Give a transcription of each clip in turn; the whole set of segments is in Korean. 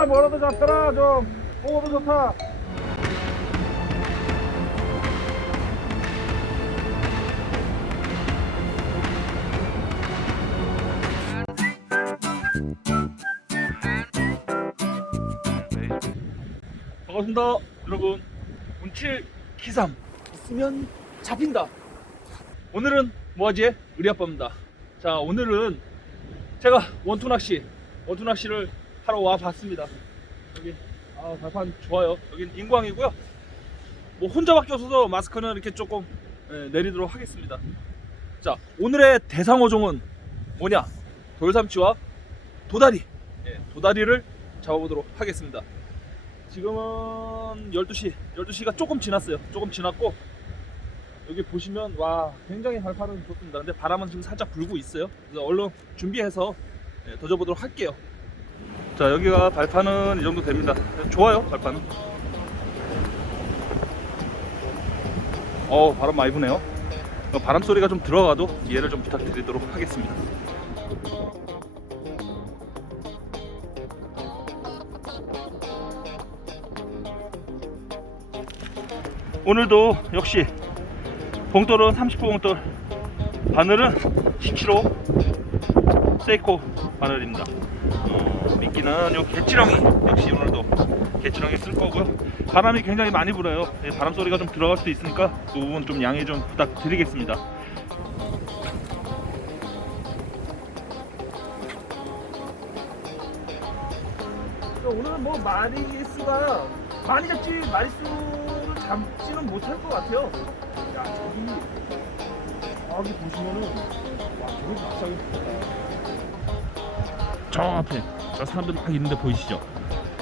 아 뭐라도 잡혀라 좀. 뽕어도 좋다. 반갑습니다 여러분. 운칠 기삼. 있으면 잡힌다. 오늘은 뭐하지? 우리 아빠입니다. 자 오늘은 제가 원투 낚시 원투 낚시를 하러 와 봤습니다. 여기 아 발판 좋아요. 여긴 인광이고요. 뭐 혼자밖에 없어서 마스크는 이렇게 조금 예, 내리도록 하겠습니다. 자 오늘의 대상어종은 뭐냐? 돌삼치와 도다리. 예, 도다리를 잡아보도록 하겠습니다. 지금은 12시 12시가 조금 지났어요. 조금 지났고 여기 보시면 와 굉장히 발판은 좋습니다. 근데 바람은 지금 살짝 불고 있어요. 그래서 얼른 준비해서 예, 던져보도록 할게요 자 여기가 발판은 이 정도 됩니다. 좋아요 발판은. 어 바람 많이 부네요. 어, 바람 소리가 좀 들어가도 이해를 좀 부탁드리도록 하겠습니다. 오늘도 역시 봉돌은 30호 봉돌 바늘은 17호 세이코 바늘입니다. 어, 미끼는 요 개찌렁이. 역시 오늘도 개찌렁이 쓸 거고요 바람이 굉장히 많이 불어요. 예, 바람 소리가 좀 들어갈 수도 있으니까 그 부분 좀 양해 좀 부탁드리겠습니다. 오늘은 뭐 마리수가 많이 잡지 마리수를 잡지는 못할 것 같아요. 야 저기 저기 보시면은 와 저기 낚시하기 저 앞에 저 사람들 막 있는데 보이시죠?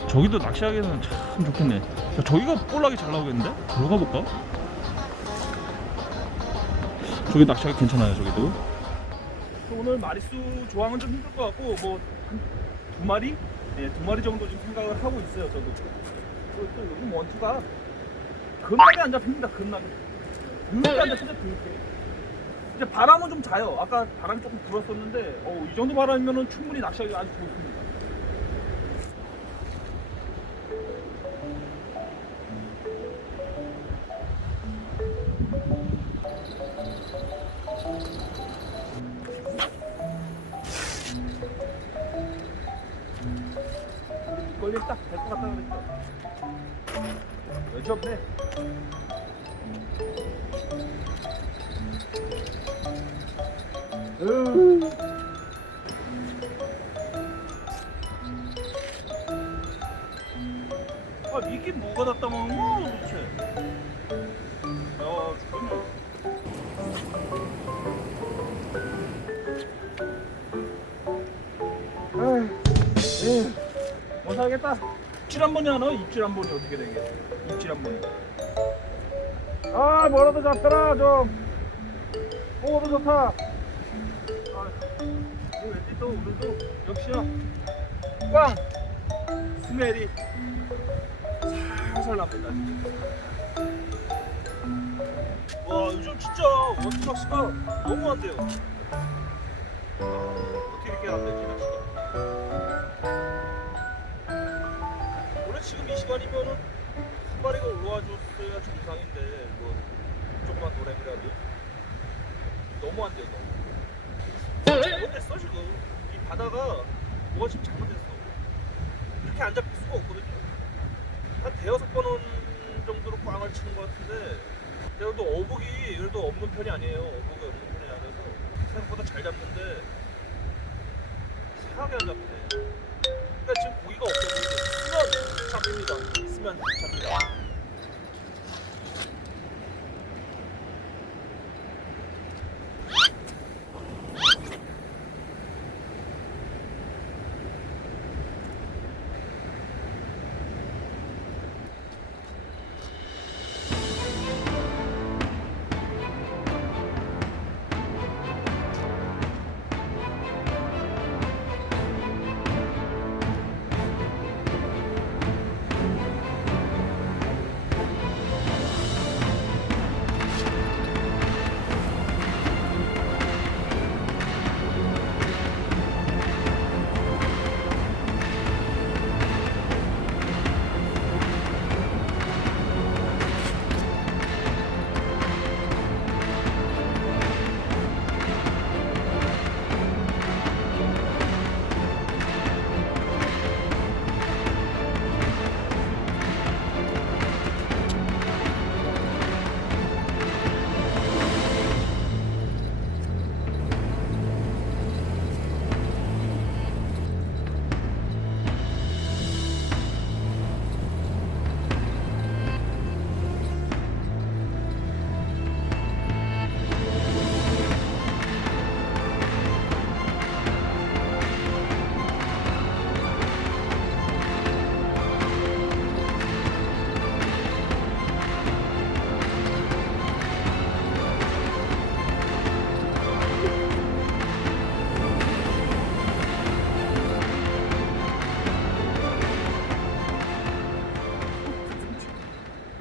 저기도 낚시하기에는 참 좋겠네. 야, 저기가 볼락이 잘 나오겠는데? 들어가 볼까? 저기 낚시하기 괜찮아요 저기도. 오늘 마리수 조항은 좀 힘들 것 같고 뭐 두 마리? 네, 두 마리 정도 지금 생각을 하고 있어요, 저도. 그리고 또 여기 원투가 금나게 안 잡힙니다, 금나게. 금나게 안 잡힌다, 금나게. 이제 바람은 좀 자요. 아까 바람이 조금 불었었는데, 어, 이 정도 바람이면 충분히 낚시하기 아주 좋습니다. 걸리면 딱될 것 같다 그랬죠. 왠지 없네. 으. 아 이게 뭐가 닿다 먹는 거야 도대체? 야 죽겠네. 살겠다. 입질 한 번이 하나? 입질 한 번이 어떻게 되게? 입질 한 번이. 아, 뭐라도 잡더라 좀. 뽕어도 좋다. 아, 이거 왠지 또 오늘도 역시나 꽝 스멜이 살살 납니다. 와, 요즘 진짜 원투 낚시가 너무 안 돼요. 아, 이 시간이면은 한 마리가 올라와 줬어야 정상인데 뭐 조그만 도래미라도 너무 안 돼요 너무. 잘못됐어 지금. 이 바다가 뭐가 지금 잘못됐어? 이렇게 안 잡힐 수가 없거든요. 한 대여섯 번은 정도로 꽝을 치는 것 같은데 그래도 어복이 그래도 없는 편이 아니에요. 어복이 없는 편이 아니라서 생각보다 잘 잡는데 이상하게 안 잡히네. 그러니까 지금 고기가 없거든요. 잡힙니다. 있으면 잡힙니다.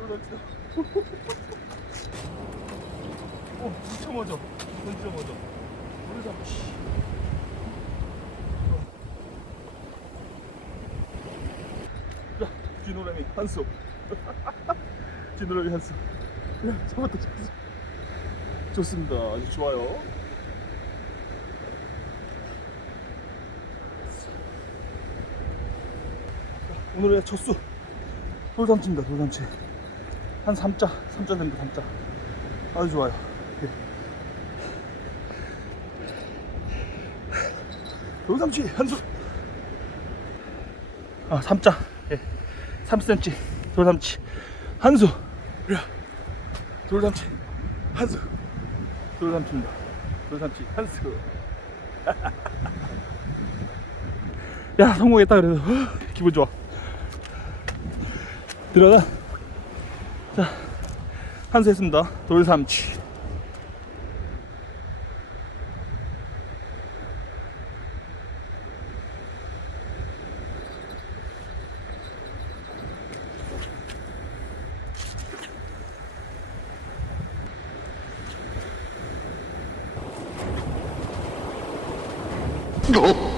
오, 진짜 맞아. 진짜 맞아. 우리 잡지. 야, 쥐노래미 한 수. 쥐노래미 한 수. 야, 잡았다, 잡았어. 좋습니다. 아주 좋아요. 오늘의 첫수 돌삼치입니다 돌삼치 한 3자 3자 됩니다 3자. 아주 좋아요. 예. 돌삼치 한수. 아 3자. 예. 3cm 돌삼치 한수. 야. 돌삼치 한수. 돌삼치입니다. 돌삼치 한수. 야 성공했다 그래도. 기분 좋아. 들어가 자 한수 했습니다. 돌삼치. 몇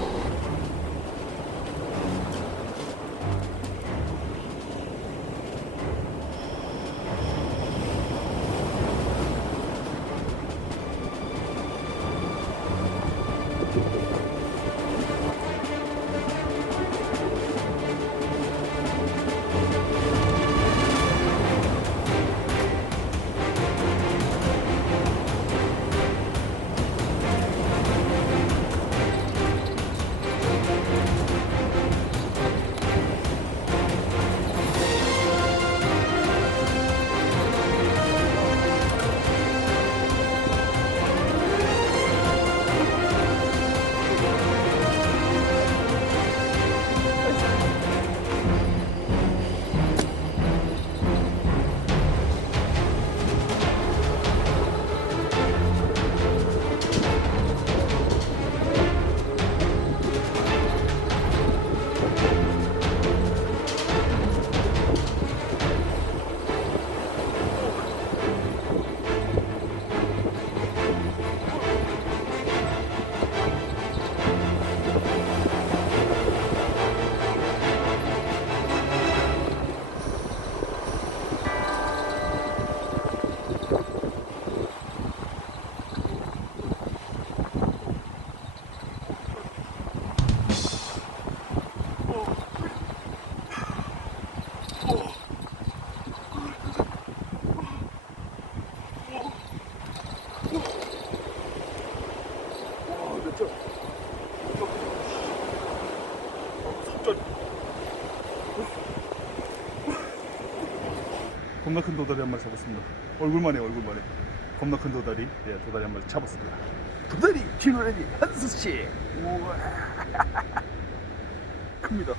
겁나 큰 도다리 한 마리 잡았습니다. 얼굴만 해, 얼굴만 해. 겁나 큰 도다리, 예, 도다리 한 마리 잡았습니다. 도다리, 쥐노래미, 한수씨. 우와. 큽니다.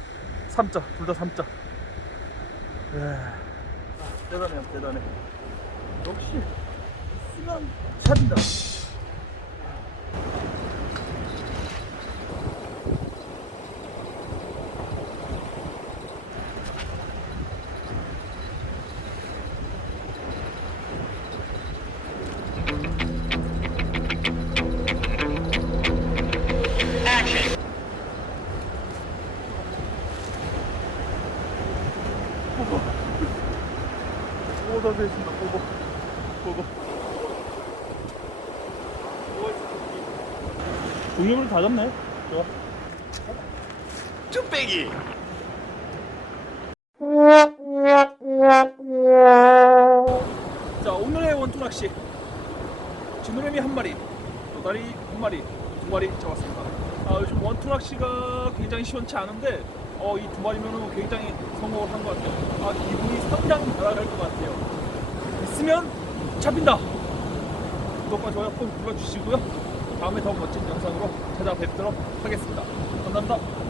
3자, 둘 다 3자. 예. 대단해요, 대단해. 역시, 쓰면 샷이다. 뽑아. 종류를 다 잡네. 좋아. 쭈빼기 자 오늘의 원투 낚시 지느러미 한 마리, 도다리 한 마리, 두 마리 잡았습니다. 아, 요즘 원투 낚시가 굉장히 시원치 않은데 어, 이 두 마리면은 굉장히 성공을 한 것 같아요. 아, 기분이 상당히 날아갈 것 같아요. 있으면 잡힌다. 구독과 좋아요 꼭 눌러주시고요. 다음에 더 멋진 영상으로 찾아뵙도록 하겠습니다. 감사합니다.